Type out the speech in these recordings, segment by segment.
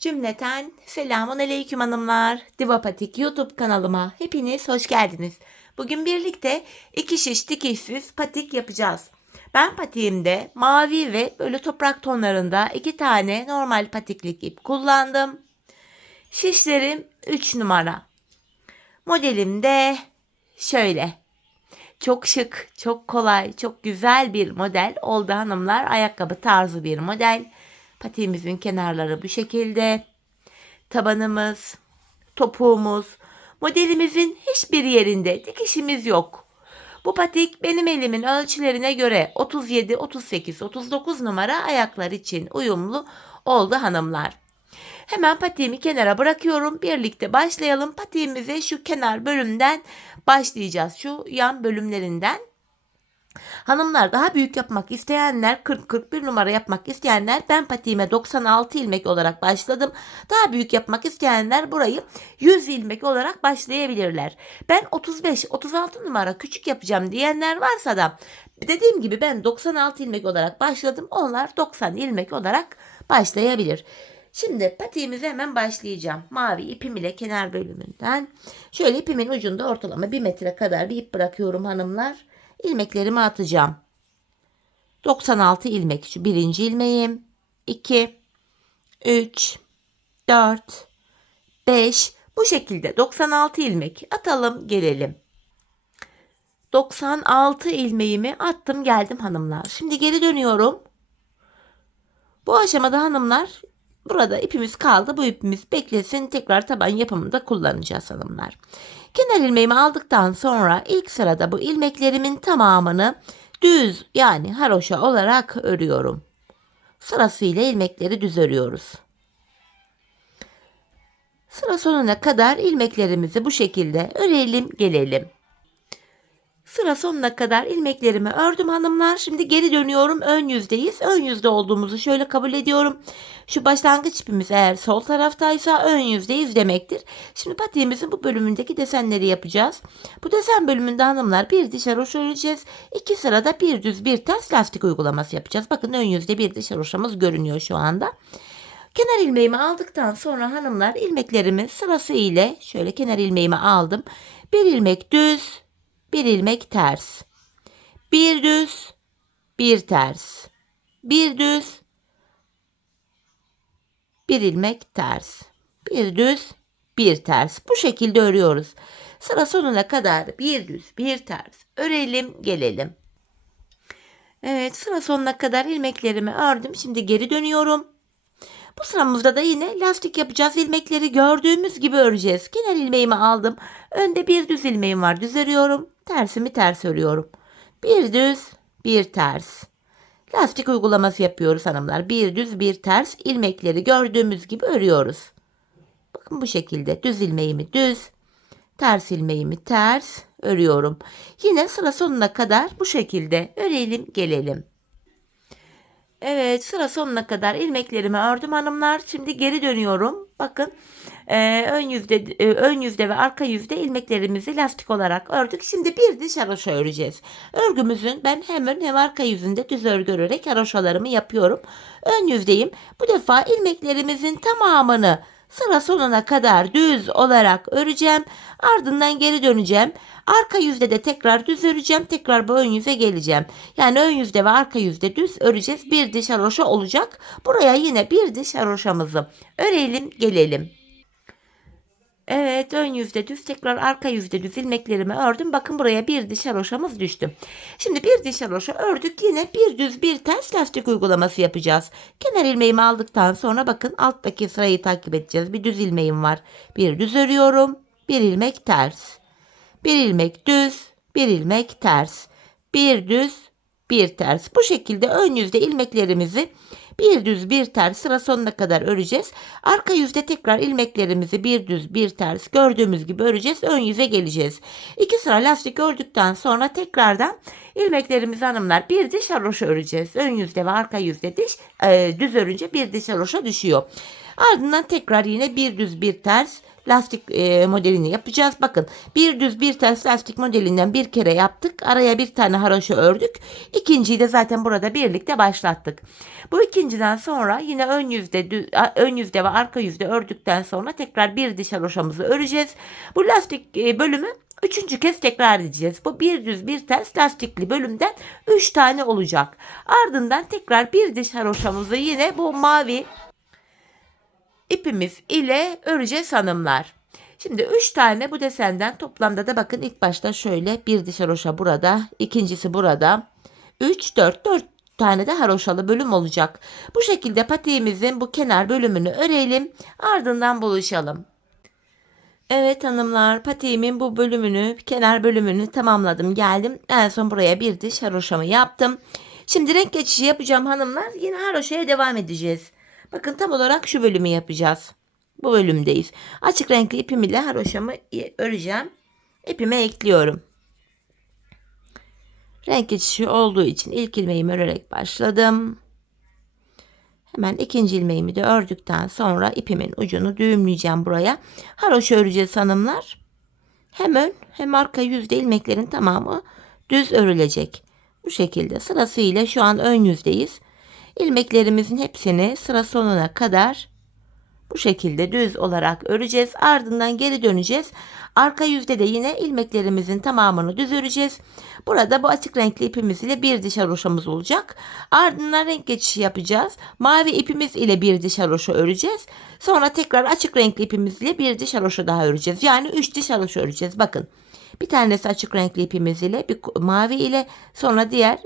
Cümleten selamun aleyküm hanımlar. Divapatik YouTube kanalıma hepiniz hoş geldiniz. Bugün birlikte iki şiş dikişsiz patik yapacağız. Ben patiğimde mavi ve böyle toprak tonlarında iki tane normal patiklik ip kullandım. Şişlerim 3 numara. Modelim de şöyle. Çok şık, çok kolay, çok güzel bir model oldu hanımlar. Ayakkabı tarzı bir model. Patiğimizin kenarları bu şekilde. Tabanımız, topuğumuz, modelimizin hiçbir yerinde dikişimiz yok. Bu patik benim elimin ölçülerine göre 37, 38, 39 numara ayaklar için uyumlu oldu hanımlar. Hemen patiğimi kenara bırakıyorum. Birlikte başlayalım. Patiğimize şu kenar bölümden başlayacağız. Şu yan bölümlerinden. Hanımlar daha büyük yapmak isteyenler 40-41 numara yapmak isteyenler ben patiğime 96 ilmek olarak başladım. Daha büyük yapmak isteyenler burayı 100 ilmek olarak başlayabilirler. Ben 35-36 numara küçük yapacağım diyenler varsa da dediğim gibi ben 96 ilmek olarak başladım. Onlar 90 ilmek olarak başlayabilir. Şimdi patiğimize hemen başlayacağım. Mavi ipim ile kenar bölümünden şöyle ipimin ucunda ortalama 1 metre kadar bir ip bırakıyorum hanımlar. İlmeklerimi atacağım. 96 ilmek şu birinci ilmeğim. 2, 3, 4, 5 bu şekilde 96 ilmek atalım gelelim. 96 ilmeğimi attım geldim hanımlar. Şimdi geri dönüyorum. Bu aşamada hanımlar burada ipimiz kaldı. Bu ipimiz beklesin. Tekrar taban yapımında kullanacağız hanımlar. Kenar ilmeğimi aldıktan sonra ilk sırada bu ilmeklerimin tamamını düz yani haroşa olarak örüyorum. Sırasıyla ilmekleri düz örüyoruz. Sıra sonuna kadar ilmeklerimizi bu şekilde örelim gelelim. Sıra sonuna kadar ilmeklerimi ördüm hanımlar. Şimdi geri dönüyorum. Ön yüzdeyiz. Ön yüzde olduğumuzu şöyle kabul ediyorum. Şu başlangıç ipimiz eğer sol taraftaysa ön yüzdeyiz demektir. Şimdi patiğimizin bu bölümündeki desenleri yapacağız. Bu desen bölümünde hanımlar bir diş haroşa öreceğiz. İki sırada bir düz bir ters lastik uygulaması yapacağız. Bakın ön yüzde bir diş haroşamız görünüyor şu anda. Kenar ilmeğimi aldıktan sonra hanımlar ilmeklerimi sırası ile şöyle kenar ilmeğimi aldım. Bir ilmek düz, bir ilmek ters. Bir düz, bir ters. Bir düz, bir ilmek ters. Bir düz, bir ters. Bu şekilde örüyoruz. Sıra sonuna kadar bir düz, bir ters. Örelim, gelelim. Evet, sıra sonuna kadar ilmeklerimi ördüm. Şimdi geri dönüyorum. Bu sıramızda da yine lastik yapacağız. İlmekleri gördüğümüz gibi öreceğiz. Kenar ilmeğimi aldım. Önde bir düz ilmeğim var. Düz örüyorum. Tersimi ters örüyorum. Bir düz, bir ters. Lastik uygulaması yapıyoruz hanımlar. Bir düz, bir ters. İlmekleri gördüğümüz gibi örüyoruz. Bakın bu şekilde düz ilmeğimi düz, ters ilmeğimi ters örüyorum. Yine sıra sonuna kadar bu şekilde örelim gelelim. Evet, sıra sonuna kadar ilmeklerimi ördüm hanımlar. Şimdi geri dönüyorum. Bakın ön yüzde ve arka yüzde ilmeklerimizi lastik olarak ördük. Şimdi bir diş haroşa öreceğiz. Örgümüzün ben hem ön hem arka yüzünde düz örgü örerek haroşalarımı yapıyorum. Ön yüzdeyim. Bu defa ilmeklerimizin tamamını sıra sonuna kadar düz olarak öreceğim. Ardından geri döneceğim. Arka yüzde de tekrar düz öreceğim. Tekrar bu ön yüze geleceğim. Yani ön yüzde ve arka yüzde düz öreceğiz. Bir diş haroşa olacak. Buraya yine bir diş haroşamızı örelim gelelim. Evet, ön yüzde düz, tekrar arka yüzde düz ilmeklerimi ördüm. Bakın buraya bir diş haroşamız düştü. Şimdi bir diş haroşa ördük. Yine bir düz bir ters lastik uygulaması yapacağız. Kenar ilmeğimi aldıktan sonra bakın alttaki sırayı takip edeceğiz. Bir düz ilmeğim var. Bir düz örüyorum. Bir ilmek ters. Bir ilmek düz, bir ilmek ters. Bir düz, bir ters. Bu şekilde ön yüzde ilmeklerimizi bir düz bir ters sıra sonuna kadar öreceğiz. Arka yüzde tekrar ilmeklerimizi bir düz bir ters gördüğümüz gibi öreceğiz. Ön yüze geleceğiz. İki sıra lastik ördükten sonra tekrardan ilmeklerimizi hanımlar bir diş haroşa öreceğiz. Ön yüzde ve arka yüzde düz örünce bir diş haroşa düşüyor. Ardından tekrar yine bir düz bir ters lastik modelini yapacağız. Bakın bir düz bir ters lastik modelinden bir kere yaptık. Araya bir tane haroşa ördük. İkinciyi de zaten burada birlikte başlattık. Bu ikinciden sonra yine ön yüzde ve arka yüzde ördükten sonra tekrar bir diş haroşamızı öreceğiz. Bu lastik bölümü üçüncü kez tekrar edeceğiz. Bu bir düz bir ters lastikli bölümden 3 tane olacak. Ardından tekrar bir diş haroşamızı yine bu mavi ipimiz ile öreceğiz hanımlar. Şimdi 3 tane bu desenden toplamda da bakın ilk başta şöyle bir diş haroşa burada, ikincisi burada. 3 4 tane de haroşalı bölüm olacak. Bu şekilde patiğimizin bu kenar bölümünü örelim. Ardından buluşalım. Evet hanımlar, patiğimin bu bölümünü, kenar bölümünü tamamladım. Geldim. En son buraya bir diş haroşamı yaptım. Şimdi renk geçişi yapacağım hanımlar. Yine haroşaya devam edeceğiz. Bakın tam olarak şu bölümü yapacağız. Bu bölümdeyiz. Açık renkli ipim ile haroşamı öreceğim. İpime ekliyorum. Renk geçişi olduğu için ilk ilmeğimi örerek başladım. Hemen ikinci ilmeğimi de ördükten sonra ipimin ucunu düğümleyeceğim buraya. Haroşa öreceğiz hanımlar. Hem ön hem arka yüzde ilmeklerin tamamı düz örülecek. Bu şekilde sırasıyla şu an ön yüzdeyiz. İlmeklerimizin hepsini sıra sonuna kadar bu şekilde düz olarak öreceğiz. Ardından geri döneceğiz. Arka yüzde de yine ilmeklerimizin tamamını düz öreceğiz. Burada bu açık renkli ipimiz ile bir diş haroşamız olacak. Ardından renk geçişi yapacağız. Mavi ipimiz ile bir diş haroşa öreceğiz. Sonra tekrar açık renkli ipimiz ile bir diş haroşa daha öreceğiz. Yani 3 diş haroşa öreceğiz. Bakın. Bir tanesi açık renkli ipimiz ile, bir mavi ile, sonra diğer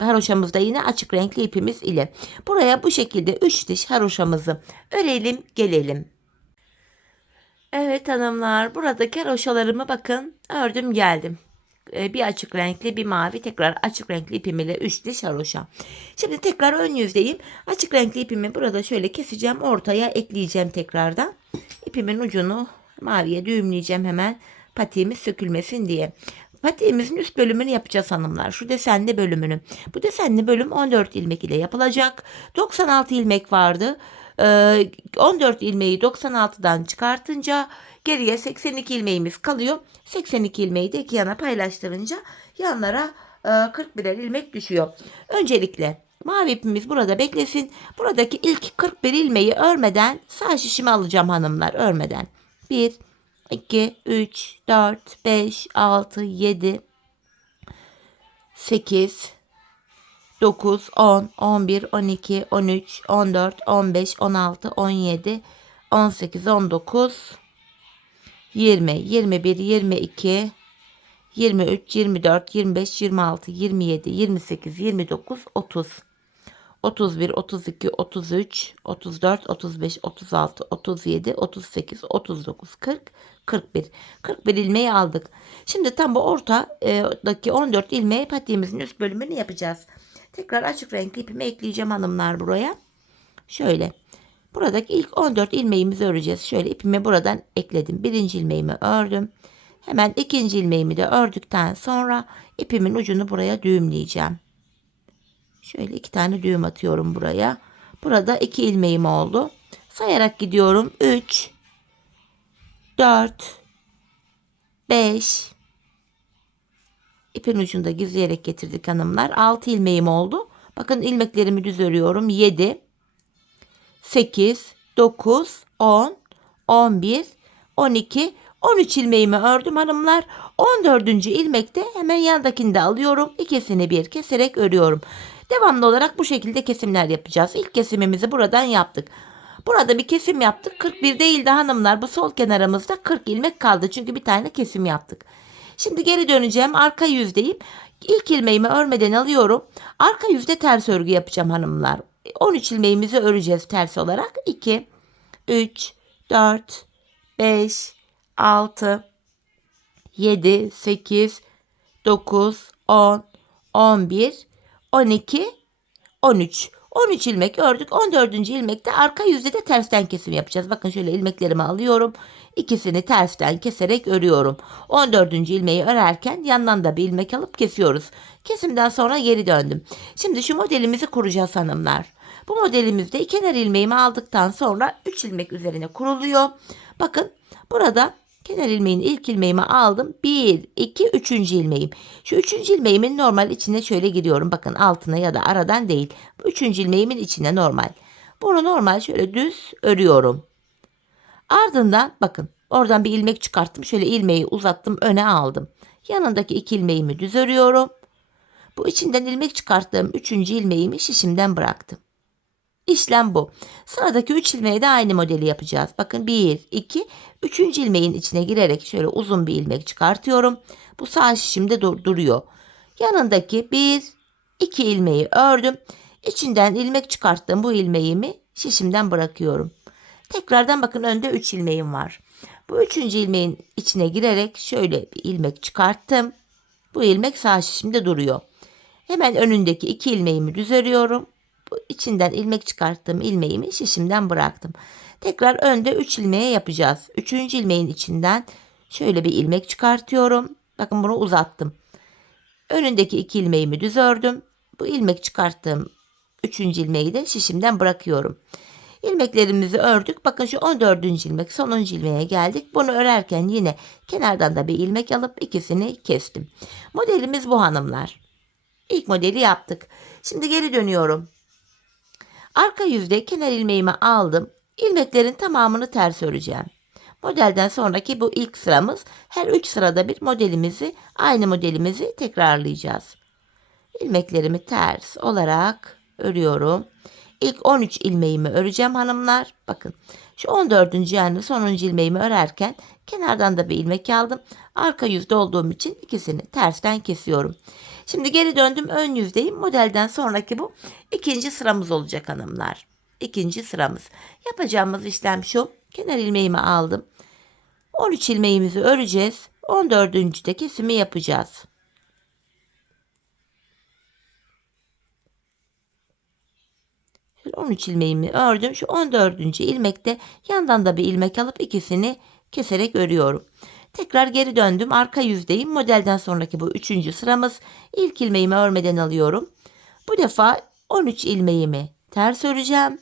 haroşamızda yine açık renkli ipimiz ile. Buraya bu şekilde 3 diş haroşamızı örelim gelelim. Evet hanımlar, buradaki haroşalarımı bakın ördüm geldim. Bir açık renkli bir mavi, tekrar açık renkli ipim ile 3 diş haroşa. Şimdi tekrar ön yüzdeyim. Açık renkli ipimi burada şöyle keseceğim, ortaya ekleyeceğim tekrardan. İpimin ucunu maviye düğümleyeceğim hemen. Patiğimiz sökülmesin diye. Patiğimizin üst bölümünü yapacağız hanımlar. Şu desenli bölümünü. Bu desenli bölüm 14 ilmek ile yapılacak. 96 ilmek vardı. 14 ilmeği 96'dan çıkartınca geriye 82 ilmeğimiz kalıyor. 82 ilmeği de iki yana paylaştırınca yanlara 41'er ilmek düşüyor. Öncelikle mavi ipimiz burada beklesin. Buradaki ilk 41 ilmeği örmeden sağ şişimi alacağım hanımlar. Örmeden. 1 2, 3, 4, 5, 6, 7, 8, 9, 10, 11, 12, 13, 14, 15, 16, 17, 18, 19, 20, 21, 22, 23, 24, 25, 26, 27, 28, 29, 30. 31, 32, 33, 34, 35, 36, 37, 38, 39, 40, 41. 41 ilmeği aldık. Şimdi tam bu ortadaki 14 ilmeği patiğimizin üst bölümünü yapacağız. Tekrar açık renkli ipimi ekleyeceğim hanımlar buraya. Şöyle. Buradaki ilk 14 ilmeğimizi öreceğiz. Şöyle ipimi buradan ekledim. Birinci ilmeğimi ördüm. Hemen ikinci ilmeğimi de ördükten sonra ipimin ucunu buraya düğümleyeceğim. Şöyle 2 tane düğüm atıyorum buraya. Burada 2 ilmeğim oldu. Sayarak gidiyorum. 3, 4, 5. İpin ucunda gizleyerek getirdik hanımlar. 6 ilmeğim oldu. Bakın ilmeklerimi düz örüyorum. 7, 8, 9, 10, 11, 12, 13 ilmeğimi ördüm hanımlar. 14. ilmekte hemen yandakini de alıyorum. İkisini bir keserek örüyorum. Devamlı olarak bu şekilde kesimler yapacağız. İlk kesimimizi buradan yaptık. Burada bir kesim yaptık. 41 değildi hanımlar. Bu sol kenarımızda 40 ilmek kaldı. Çünkü bir tane kesim yaptık. Şimdi geri döneceğim. Arka yüzdeyim. İlk ilmeğimi örmeden alıyorum. Arka yüzde ters örgü yapacağım hanımlar. 13 ilmeğimizi öreceğiz ters olarak. 2, 3, 4, 5, 6, 7, 8, 9, 10, 11, 12, 13. 13 ilmek ördük. 14. ilmekte arka yüzde de tersten kesim yapacağız. Bakın şöyle ilmeklerimi alıyorum. İkisini tersten keserek örüyorum. 14. ilmeği örerken yandan da bir ilmek alıp kesiyoruz. Kesimden sonra geri döndüm. Şimdi şu modelimizi kuracağız hanımlar. Bu modelimizde kenar ilmeğimi aldıktan sonra 3 ilmek üzerine kuruluyor. Bakın burada kenar ilmeğin ilk ilmeğimi aldım. 1, 2, 3. ilmeğim. Şu 3. ilmeğimin normal içine şöyle giriyorum. Bakın altına ya da aradan değil. Bu 3. ilmeğimin içine normal. Bunu normal şöyle düz örüyorum. Ardından bakın oradan bir ilmek çıkarttım. Şöyle ilmeği uzattım, öne aldım. Yanındaki 2 ilmeğimi düz örüyorum. Bu içinden ilmek çıkarttığım 3. ilmeğimi şişimden bıraktım. İşlem bu. Sıradaki 3 ilmeğe de aynı modeli yapacağız. Bakın 1, 2, 3. ilmeğin içine girerek şöyle uzun bir ilmek çıkartıyorum. Bu sağ şişimde duruyor. Yanındaki 1, 2 ilmeği ördüm. İçinden ilmek çıkarttığım bu ilmeğimi şişimden bırakıyorum. Tekrardan bakın önde 3 ilmeğim var. Bu 3. ilmeğin içine girerek şöyle bir ilmek çıkarttım. Bu ilmek sağ şişimde duruyor. Hemen önündeki 2 ilmeğimi düz örüyorum. Bu içinden ilmek çıkarttığım ilmeğimi şişimden bıraktım. Tekrar önde 3 ilmeğe yapacağız. 3. ilmeğin içinden şöyle bir ilmek çıkartıyorum. Bakın bunu uzattım. Önündeki 2 ilmeğimi düz ördüm. Bu ilmek çıkarttığım 3. ilmeği de şişimden bırakıyorum. İlmeklerimizi ördük. Bakın şu 14. ilmek sonuncu ilmeğe geldik. Bunu örerken yine kenardan da bir ilmek alıp ikisini kestim. Modelimiz bu hanımlar. İlk modeli yaptık. Şimdi geri dönüyorum. Arka yüzde kenar ilmeğimi aldım. İlmeklerin tamamını ters öreceğim. Modelden sonraki bu ilk sıramız. Her 3 sırada bir aynı modelimizi tekrarlayacağız. İlmeklerimi ters olarak örüyorum. İlk 13 ilmeğimi öreceğim hanımlar. Bakın şu 14. yani sonuncu ilmeğimi örerken kenardan da bir ilmek aldım. Arka yüzde olduğum için ikisini tersten kesiyorum. Şimdi geri döndüm, ön yüzdeyim. Modelden sonraki bu ikinci sıramız olacak hanımlar. İkinci sıramız. Yapacağımız işlem şu. Kenar ilmeğimi aldım. 13 ilmeğimizi öreceğiz. 14. de kesimi yapacağız. Şöyle 13 ilmeğimi ördüm. Şu 14. ilmekte yandan da bir ilmek alıp ikisini keserek örüyorum. Tekrar geri döndüm. Arka yüzdeyim. Modelden sonraki bu 3. sıramız. İlk ilmeğimi örmeden alıyorum. Bu defa 13 ilmeğimi ters öreceğim.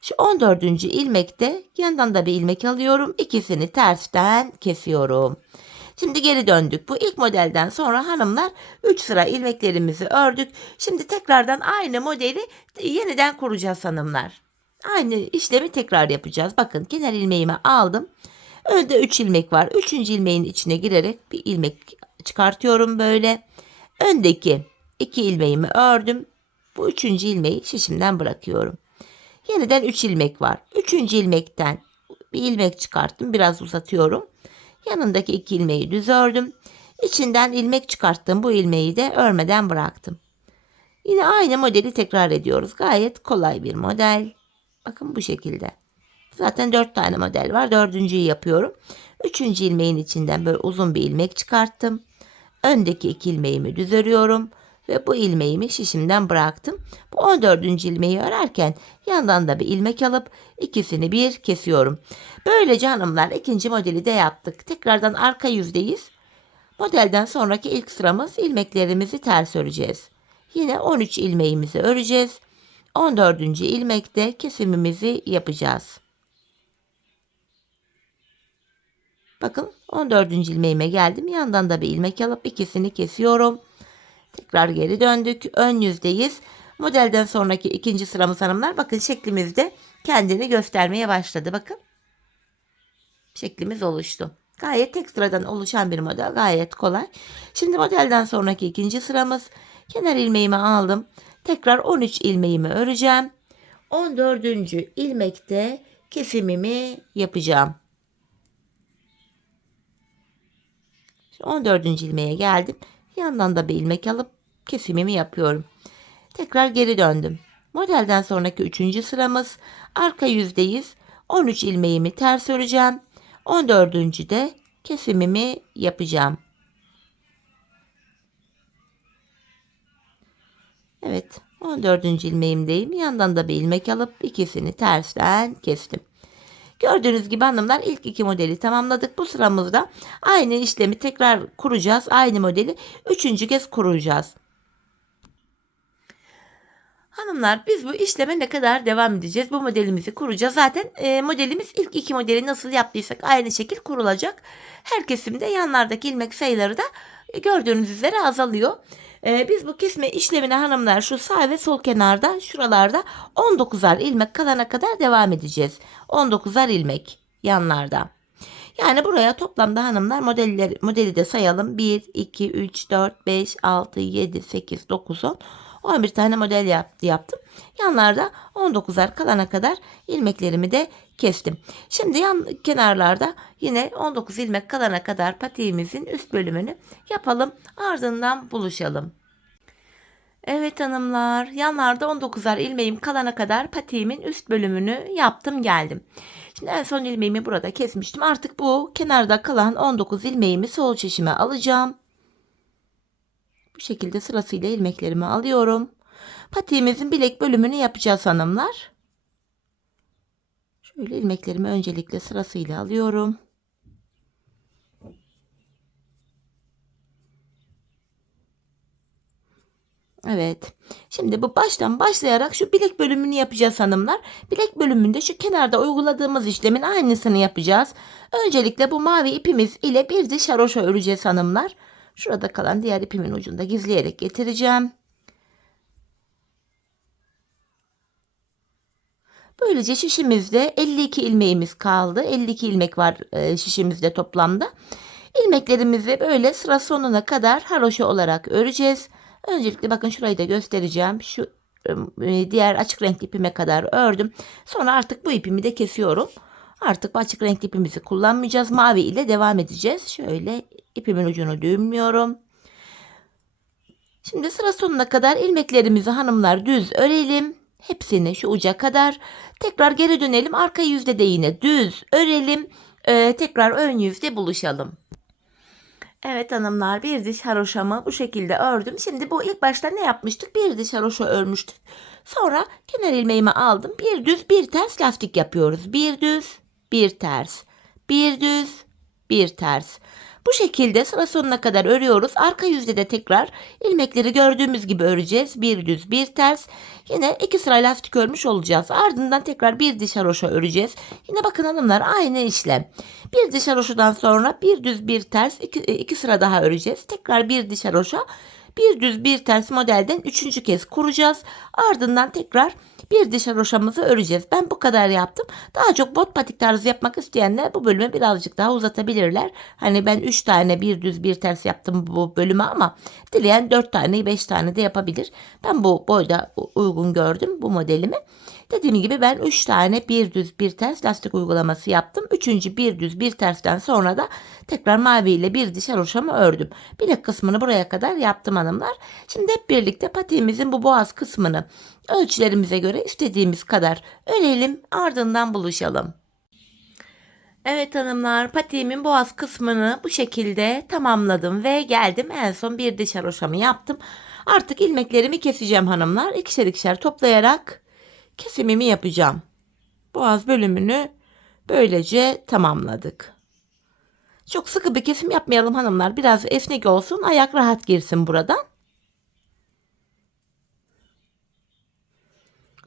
Şu 14. ilmekte yandan da bir ilmek alıyorum. İkisini tersten kesiyorum. Şimdi geri döndük. Bu ilk modelden sonra hanımlar 3 sıra ilmeklerimizi ördük. Şimdi tekrardan aynı modeli yeniden kuracağız hanımlar. Aynı işlemi tekrar yapacağız. Bakın kenar ilmeğimi aldım. Önde 3 ilmek var. 3. ilmeğin içine girerek bir ilmek çıkartıyorum böyle. Öndeki 2 ilmeğimi ördüm. Bu 3. ilmeği şişimden bırakıyorum. Yeniden 3 ilmek var. 3. ilmekten bir ilmek çıkarttım. Biraz uzatıyorum. Yanındaki 2 ilmeği düz ördüm. İçinden ilmek çıkarttım. Bu ilmeği de örmeden bıraktım. Yine aynı modeli tekrar ediyoruz. Gayet kolay bir model. Bakın bu şekilde. Zaten 4 tane model var. 4.'yü yapıyorum. 3. ilmeğin içinden böyle uzun bir ilmek çıkarttım. Öndeki 2 ilmeğimi düz örüyorum. Ve bu ilmeğimi şişimden bıraktım. Bu 14. ilmeği örerken yandan da bir ilmek alıp ikisini bir kesiyorum. Böylece hanımlar ikinci modeli de yaptık. Tekrardan arka yüzdeyiz. Modelden sonraki ilk sıramız ilmeklerimizi ters öreceğiz. Yine 13 ilmeğimizi öreceğiz. 14. ilmekte kesimimizi yapacağız. Bakın 14. ilmeğime geldim. Yandan da bir ilmek alıp ikisini kesiyorum. Tekrar geri döndük. Ön yüzdeyiz. Modelden sonraki ikinci sıramız hanımlar. Bakın şeklimizde kendini göstermeye başladı. Bakın. Şeklimiz oluştu. Gayet tek sıradan oluşan bir model. Gayet kolay. Şimdi modelden sonraki ikinci sıramız. Kenar ilmeğimi aldım. Tekrar 13 ilmeğimi öreceğim. 14. ilmekte kesimimi yapacağım. 14. ilmeğe geldim. Yandan da bir ilmek alıp kesimimi yapıyorum. Tekrar geri döndüm. Modelden sonraki 3. sıramız. Arka yüzdeyiz. 13 ilmeğimi ters öreceğim. 14. de kesimimi yapacağım. Evet, 14. ilmeğimdeyim. Yandan da bir ilmek alıp ikisini tersten kestim. Gördüğünüz gibi hanımlar ilk 2 modeli tamamladık. Bu sıramızda aynı işlemi tekrar kuracağız. Aynı modeli 3. kez kuracağız. Hanımlar biz bu işleme ne kadar devam edeceğiz? Bu modelimizi kuracağız. Zaten modelimiz ilk iki modeli nasıl yaptıysak aynı şekil kurulacak. Her kesimde yanlardaki ilmek sayıları da gördüğünüz üzere azalıyor. Biz bu kesme işlemine hanımlar şu sağ ve sol kenarda şuralarda 19'ar ilmek kalana kadar devam edeceğiz. 19'ar ilmek yanlarda. Yani buraya toplamda hanımlar modeli de sayalım. 1, 2, 3, 4, 5, 6, 7, 8, 9, 10. 11 tane model yaptım. Yanlarda 19'ar kalana kadar ilmeklerimi de kestim. Şimdi yan kenarlarda yine 19 ilmek kalana kadar patiğimizin üst bölümünü yapalım. Ardından buluşalım. Evet hanımlar, yanlarda 19'ar ilmeğim kalana kadar patiğimin üst bölümünü yaptım geldim. Şimdi en son ilmeğimi burada kesmiştim. Artık bu kenarda kalan 19 ilmeğimi sol çeşime alacağım. Bu şekilde sırasıyla ilmeklerimi alıyorum. Patiğimizin bilek bölümünü yapacağız hanımlar. Şöyle ilmeklerimi öncelikle sırasıyla alıyorum. Evet. Şimdi bu baştan başlayarak şu bilek bölümünü yapacağız hanımlar. Bilek bölümünde şu kenarda uyguladığımız işlemin aynısını yapacağız. Öncelikle bu mavi ipimiz ile bir diş haroşa öreceğiz hanımlar. Şurada kalan diğer ipimin ucunda gizleyerek getireceğim. Böylece şişimizde 52 ilmeğimiz kaldı. 52 ilmek var şişimizde toplamda. İlmeklerimizi böyle sıra sonuna kadar haroşa olarak öreceğiz. Öncelikle bakın şurayı da göstereceğim. Şu diğer açık renkli ipime kadar ördüm. Sonra artık bu ipimi de kesiyorum. Artık bu açık renkli ipimizi kullanmayacağız. Mavi ile devam edeceğiz. Şöyle ipimin ucunu düğümlüyorum. Şimdi sıra sonuna kadar ilmeklerimizi hanımlar düz örelim. Hepsini şu uca kadar. Tekrar geri dönelim. Arka yüzde de yine düz örelim. Tekrar ön yüzde buluşalım. Evet hanımlar, bir diş haroşamı bu şekilde ördüm. Şimdi bu ilk başta ne yapmıştık? Bir diş haroşa örmüştük. Sonra kenar ilmeğimi aldım. Bir düz bir ters lastik yapıyoruz. Bir düz bir ters. Bir düz bir ters. Bu şekilde sıra sonuna kadar örüyoruz. Arka yüzde de tekrar ilmekleri gördüğümüz gibi öreceğiz. Bir düz bir ters. Yine iki sıra lastik örmüş olacağız. Ardından tekrar bir diş haroşa öreceğiz. Yine bakın hanımlar aynı işlem. Bir diş haroşadan sonra bir düz bir ters iki sıra daha öreceğiz. Tekrar bir diş haroşa bir düz bir ters modelden üçüncü kez kuracağız. Ardından tekrar bir diş haroşamızı öreceğiz. Ben bu kadar yaptım. Daha çok bot patik tarzı yapmak isteyenler bu bölümü birazcık daha uzatabilirler. Hani ben 3 tane bir düz bir ters yaptım bu bölüme ama dileyen 4 tane 5 tane de yapabilir. Ben bu boyda uygun gördüm bu modelimi. Dediğim gibi ben 3 tane bir düz bir ters lastik uygulaması yaptım. Üçüncü bir düz bir tersten sonra da tekrar mavi ile bir diş haroşamı ördüm. Bilek kısmını buraya kadar yaptım hanımlar. Şimdi hep birlikte patiğimizin bu boğaz kısmını ölçülerimize göre istediğimiz kadar örelim, ardından buluşalım. Evet hanımlar, patiğimin boğaz kısmını bu şekilde tamamladım ve geldim en son bir diş haroşamı yaptım. Artık ilmeklerimi keseceğim hanımlar. İkişer ikişer toplayarak kesimimi yapacağım. Boğaz bölümünü böylece tamamladık. Çok sıkı bir kesim yapmayalım hanımlar. Biraz esnek olsun, ayak rahat girsin buradan.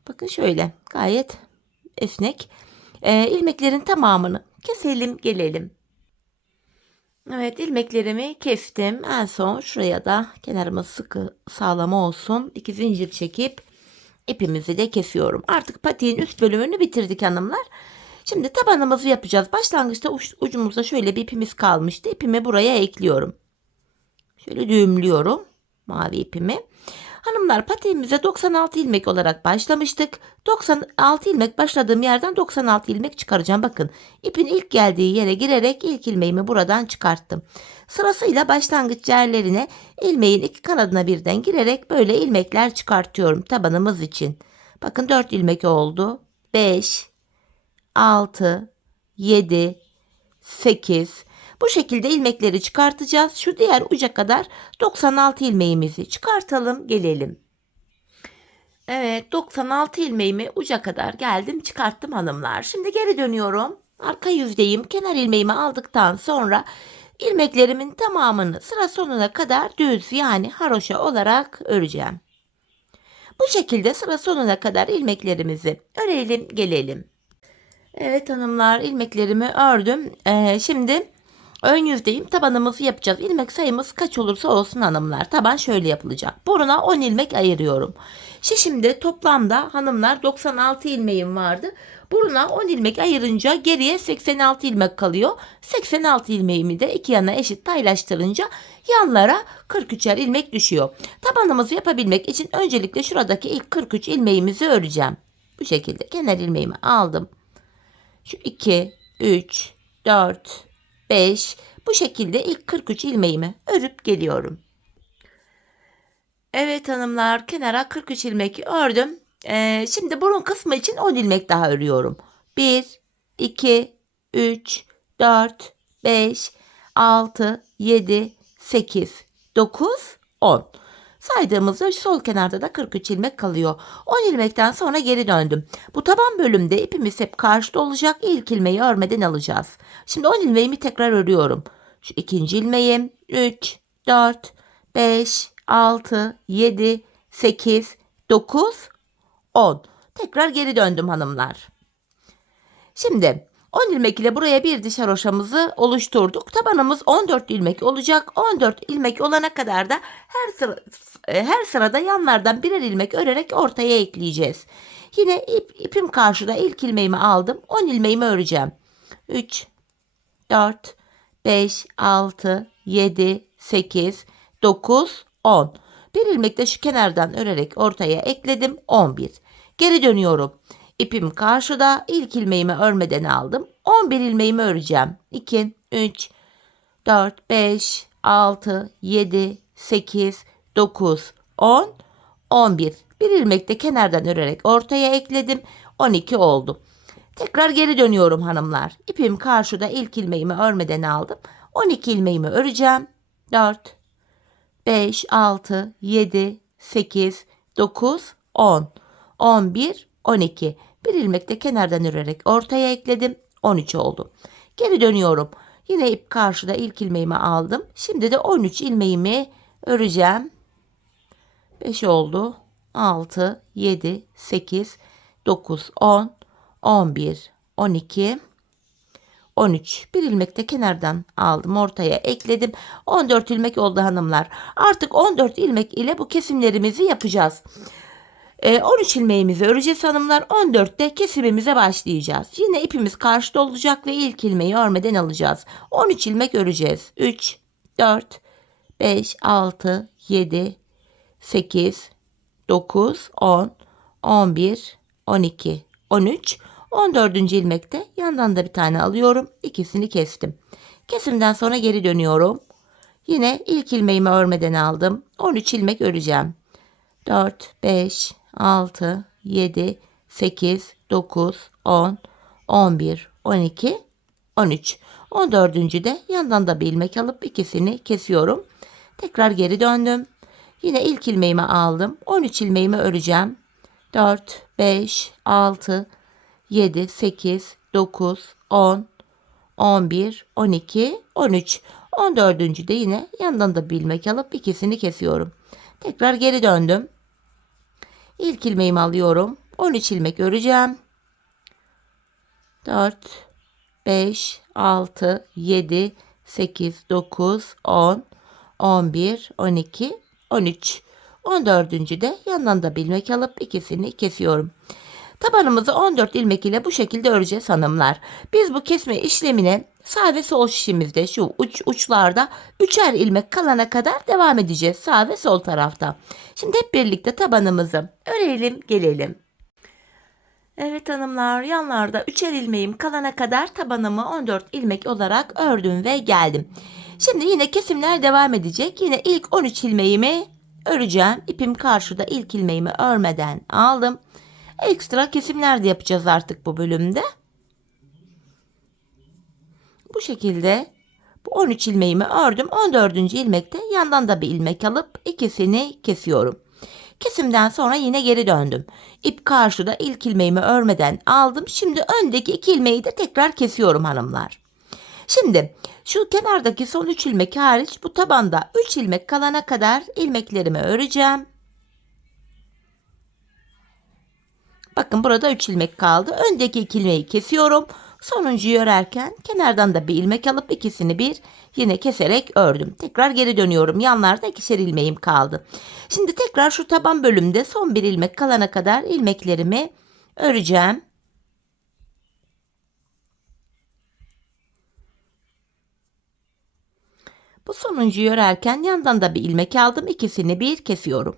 Bakın şöyle gayet esnek. İlmeklerin tamamını keselim gelelim. Evet, ilmeklerimi kestim. En son şuraya da kenarımız sıkı sağlam olsun. 2 zincir çekip ipimizi de kesiyorum. Artık patiğin üst bölümünü bitirdik hanımlar. Şimdi tabanımızı yapacağız. Başlangıçta ucumuzda şöyle bir ipimiz kalmıştı. İpimi buraya ekliyorum. Şöyle düğümlüyorum mavi ipimi. Hanımlar, patiğimize 96 ilmek olarak başlamıştık. 96 ilmek başladığım yerden 96 ilmek çıkaracağım. Bakın ipin ilk geldiği yere girerek ilk ilmeğimi buradan çıkarttım. Sırasıyla başlangıç yerlerine ilmeğin iki kanadına birden girerek böyle ilmekler çıkartıyorum tabanımız için. Bakın 4 ilmek oldu. 5, 6, 7, 8. Bu şekilde ilmekleri çıkartacağız. Şu diğer uca kadar 96 ilmeğimizi çıkartalım gelelim. Evet, 96 ilmeğimi uca kadar geldim çıkarttım hanımlar. Şimdi geri dönüyorum. Arka yüzdeyim. Kenar ilmeğimi aldıktan sonra ilmeklerimin tamamını sıra sonuna kadar düz yani haroşa olarak öreceğim. Bu şekilde sıra sonuna kadar ilmeklerimizi örelim gelelim. Evet hanımlar, ilmeklerimi ördüm. Şimdi ön yüzdeyim, tabanımızı yapacağız. İlmek sayımız kaç olursa olsun hanımlar. Taban şöyle yapılacak. Buruna 10 ilmek ayırıyorum. Şimdi toplamda hanımlar 96 ilmeğim vardı. Buruna 10 ilmek ayırınca geriye 86 ilmek kalıyor. 86 ilmeğimi de iki yana eşit paylaştırınca yanlara 43'er ilmek düşüyor. Tabanımızı yapabilmek için öncelikle şuradaki ilk 43 ilmeğimizi öreceğim. Bu şekilde kenar ilmeğimi aldım. Şu 2, 3, 4, 5 bu şekilde ilk 43 ilmeğimi örüp geliyorum. Evet hanımlar, kenara 43 ilmek ördüm. Şimdi burun kısmı için 10 ilmek daha örüyorum. 1, 2, 3, 4, 5, 6, 7, 8, 9, 10. Saydığımızda sol kenarda da 43 ilmek kalıyor. 10 ilmekten sonra geri döndüm. Bu taban bölümde ipimiz hep karşıda olacak. İlk ilmeği örmeden alacağız. Şimdi 10 ilmeğimi tekrar örüyorum. Şu ikinci ilmeğim 3, 4, 5, 6, 7, 8, 9, 10. Tekrar geri döndüm hanımlar. Şimdi 10 ilmek ile buraya bir diş haroşamızı oluşturduk. Tabanımız 14 ilmek olacak. 14 ilmek olana kadar da her sırada yanlardan birer ilmek örerek ortaya ekleyeceğiz. Yine ipim karşıda, ilk ilmeğimi aldım. 10 ilmeğimi öreceğim. 3, 4, 5, 6, 7, 8, 9, 10. Bir ilmek de şu kenardan örerek ortaya ekledim. 11. Geri dönüyorum. İpim karşıda, ilk ilmeğimi örmeden aldım. 11 ilmeğimi öreceğim. 2, 3, 4, 5, 6, 7, 8, 9, 10, 11. Bir ilmek de kenardan örerek ortaya ekledim. 12 oldu. Tekrar geri dönüyorum hanımlar. İpim karşıda, ilk ilmeğimi örmeden aldım. 12 ilmeğimi öreceğim. 4, 5, 6, 7, 8, 9, 10, 11, 12. Bir ilmek de kenardan örerek ortaya ekledim. 13 oldu. Geri dönüyorum. Yine ip karşıda, ilk ilmeğimi aldım. Şimdi de 13 ilmeğimi öreceğim. 5 oldu. 6, 7, 8, 9, 10, 11, 12, 13. Bir ilmek de kenardan aldım, ortaya ekledim. 14 ilmek oldu hanımlar. Artık 14 ilmek ile bu kesimlerimizi yapacağız. 13 ilmeğimizi öreceğiz hanımlar. 14'te kesimimize başlayacağız. Yine ipimiz karşıda olacak ve ilk ilmeği örmeden alacağız. 13 ilmek öreceğiz. 3, 4, 5, 6, 7, 8, 9, 10, 11, 12, 13, 14. ilmekte yandan da bir tane alıyorum. İkisini kestim. Kesimden sonra geri dönüyorum. Yine ilk ilmeğimi örmeden aldım. 13 ilmek öreceğim. 4, 5, 6, 7, 8, 9, 10, 11, 12, 13. 14. de yandan da bir ilmek alıp ikisini kesiyorum. Tekrar geri döndüm. Yine ilk ilmeğimi aldım. 13 ilmeğimi öreceğim. 4, 5, 6, 7, 8, 9, 10, 11, 12, 13. 14. de yine yandan da bir ilmek alıp ikisini kesiyorum. Tekrar geri döndüm. İlk ilmeğimi alıyorum. 13 ilmek öreceğim. 4, 5, 6, 7, 8, 9, 10, 11, 12, 13. 14. de yandan da bir ilmek alıp ikisini kesiyorum. Tabanımızı 14 ilmek ile bu şekilde öreceğiz hanımlar. Biz bu kesme işlemine sağ ve sol şişimizde şu uçlarda 3'er ilmek kalana kadar devam edeceğiz sağ ve sol tarafta. Şimdi hep birlikte tabanımızı örelim gelelim. Evet hanımlar, yanlarda 3'er ilmeğim kalana kadar tabanımı 14 ilmek olarak ördüm ve geldim. Şimdi yine kesimler devam edecek. Yine ilk 13 ilmeğimi öreceğim. İpim karşıda, ilk ilmeğimi örmeden aldım. Ekstra kesimler de yapacağız artık bu bölümde. Bu şekilde bu 13 ilmeğimi ördüm. 14. ilmekte yandan da bir ilmek alıp ikisini kesiyorum. Kesimden sonra yine geri döndüm. İp karşıda, ilk ilmeğimi örmeden aldım. Şimdi öndeki 2 ilmeği de tekrar kesiyorum hanımlar. Şimdi şu kenardaki son 3 ilmek hariç bu tabanda 3 ilmek kalana kadar ilmeklerimi öreceğim. Bakın burada 3 ilmek kaldı. Öndeki 2 ilmeği kesiyorum. Sonuncuyu örerken kenardan da bir ilmek alıp ikisini bir yine keserek ördüm. Tekrar geri dönüyorum. Yanlarda 2'şer ilmeğim kaldı. Şimdi tekrar şu taban bölümde son bir ilmek kalana kadar ilmeklerimi öreceğim. Bu sonuncuyu örerken yandan da bir ilmek aldım. İkisini bir kesiyorum.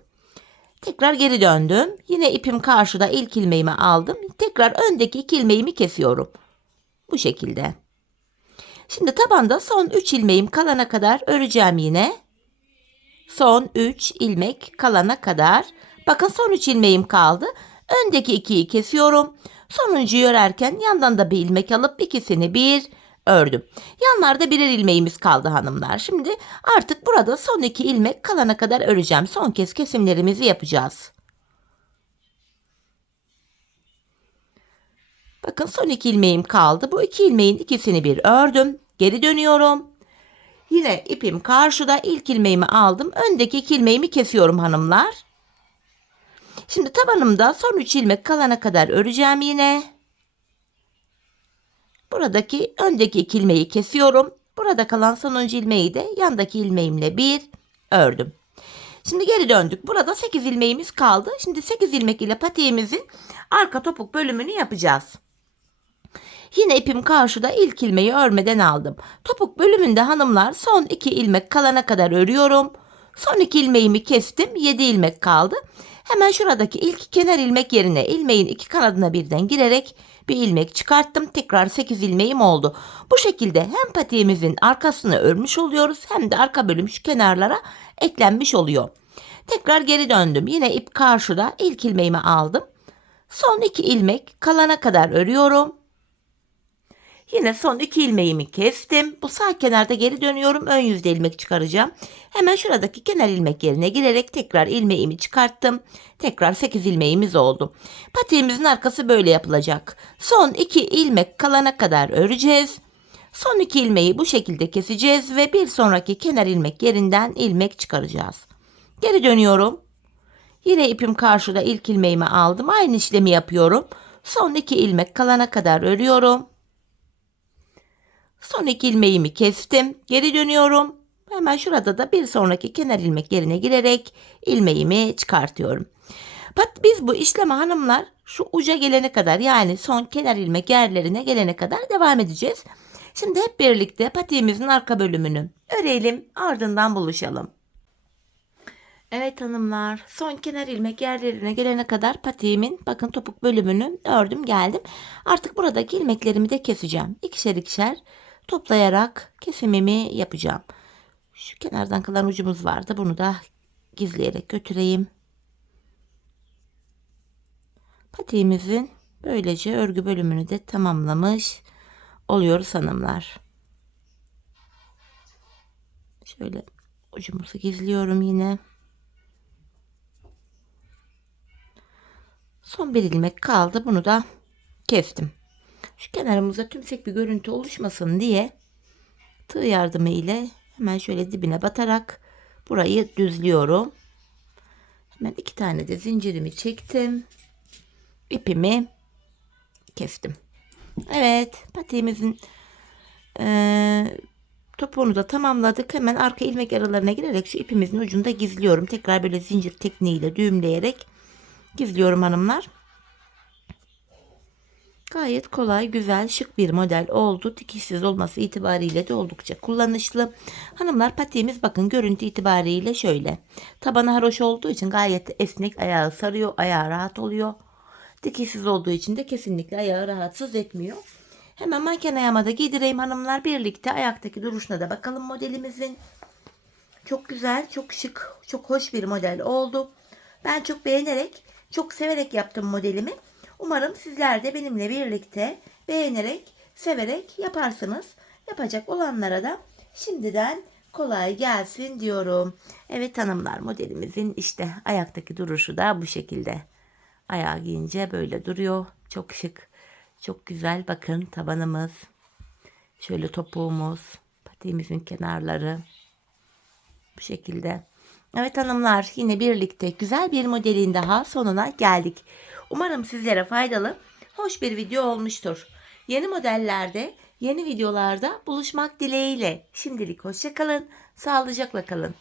Tekrar geri döndüm. Yine ipim karşıda, ilk ilmeğimi aldım. Tekrar öndeki 2 ilmeğimi kesiyorum. Bu şekilde. Şimdi tabanda son 3 ilmeğim kalana kadar öreceğim yine. Son 3 ilmek kalana kadar. Bakın son 3 ilmeğim kaldı. Öndeki 2'yi kesiyorum. Sonuncuyu örerken yandan da bir ilmek alıp ikisini bir ördüm. Yanlarda birer ilmeğimiz kaldı hanımlar. Şimdi artık burada son 2 ilmek kalana kadar öreceğim. Son kez kesimlerimizi yapacağız. Bakın son 2 ilmeğim kaldı. Bu 2 ilmeğin ikisini bir ördüm. Geri dönüyorum. Yine ipim karşıda, ilk ilmeğimi aldım. Öndeki 2 ilmeğimi kesiyorum hanımlar. Şimdi tabanımda son 3 ilmek kalana kadar öreceğim yine. Buradaki öndeki 2 ilmeği kesiyorum. Burada kalan sonuncu ilmeği de yandaki ilmeğimle bir ördüm. Şimdi geri döndük. Burada 8 ilmeğimiz kaldı. Şimdi 8 ilmek ile patiğimizin arka topuk bölümünü yapacağız. Yine ipim karşıda, ilk ilmeği örmeden aldım. Topuk bölümünde hanımlar son 2 ilmek kalana kadar örüyorum. Son 2 ilmeğimi kestim. 7 ilmek kaldı. Hemen şuradaki ilk kenar ilmek yerine ilmeğin 2 kanadına birden girerek bir ilmek çıkarttım. Tekrar 8 ilmeğim oldu. Bu şekilde hem patiğimizin arkasını örmüş oluyoruz hem de arka bölüm şu kenarlara eklenmiş oluyor. Tekrar geri döndüm. Yine ip karşıda, ilk ilmeğimi aldım. Son 2 ilmek kalana kadar örüyorum. Yine son 2 ilmeğimi kestim. Bu sağ kenarda geri dönüyorum. Ön yüzde ilmek çıkaracağım. Hemen şuradaki kenar ilmek yerine girerek tekrar ilmeğimi çıkarttım. Tekrar 8 ilmeğimiz oldu. Patiğimizin arkası böyle yapılacak. Son 2 ilmek kalana kadar öreceğiz. Son 2 ilmeği bu şekilde keseceğiz ve bir sonraki kenar ilmek yerinden ilmek çıkaracağız. Geri dönüyorum. Yine ipim karşıda, ilk ilmeğimi aldım. Aynı işlemi yapıyorum. Son 2 ilmek kalana kadar örüyorum. Son 2 ilmeğimi kestim. Geri dönüyorum. Hemen şurada da bir sonraki kenar ilmek yerine girerek ilmeğimi çıkartıyorum. Biz bu işleme hanımlar şu uca gelene kadar, yani son kenar ilmek yerlerine gelene kadar devam edeceğiz. Şimdi hep birlikte patiğimizin arka bölümünü örelim, ardından buluşalım. Evet hanımlar, son kenar ilmek yerlerine gelene kadar patiğimin bakın topuk bölümünü ördüm geldim. Artık buradaki ilmeklerimi de keseceğim. İkişer ikişer toplayarak kesimimi yapacağım. Şu kenardan kalan ucumuz vardı. Bunu da gizleyerek götüreyim. Patiğimizin böylece örgü bölümünü de tamamlamış oluyoruz hanımlar. Şöyle ucumuzu gizliyorum yine. Son bir ilmek kaldı. Bunu da kestim. Şu kenarımıza tümsek bir görüntü oluşmasın diye tığ yardımı ile hemen şöyle dibine batarak burayı düzlüyorum. Hemen 2 tane de zincirimi çektim. İpimi kestim. Evet, patiğimizin topuğunu da tamamladık. Hemen arka ilmek aralarına girerek şu ipimizin ucunu da gizliyorum. Tekrar böyle zincir tekniğiyle düğümleyerek gizliyorum hanımlar. Gayet kolay, güzel, şık bir model oldu. Dikişsiz olması itibariyle de oldukça kullanışlı. Hanımlar patiğimiz bakın görüntü itibariyle şöyle. Tabanı haroş olduğu için gayet esnek, ayağı sarıyor, ayağı rahat oluyor. Dikişsiz olduğu için de kesinlikle ayağı rahatsız etmiyor. Hemen manken ayağıma da giydireyim hanımlar. Birlikte ayaktaki duruşuna da bakalım modelimizin. Çok güzel, çok şık, çok hoş bir model oldu. Ben çok beğenerek, çok severek yaptım modelimi. Umarım sizler de benimle birlikte beğenerek, severek yaparsınız. Yapacak olanlara da şimdiden kolay gelsin diyorum. Evet hanımlar, modelimizin işte ayaktaki duruşu da bu şekilde. Ayağı giyince böyle duruyor. Çok şık, çok güzel. Bakın tabanımız, şöyle topuğumuz, patiğimizin kenarları bu şekilde. Evet hanımlar, yine birlikte güzel bir modelin daha sonuna geldik. Umarım sizlere faydalı, hoş bir video olmuştur. Yeni modellerde, yeni videolarda buluşmak dileğiyle. Şimdilik hoşça kalın, sağlıcakla kalın.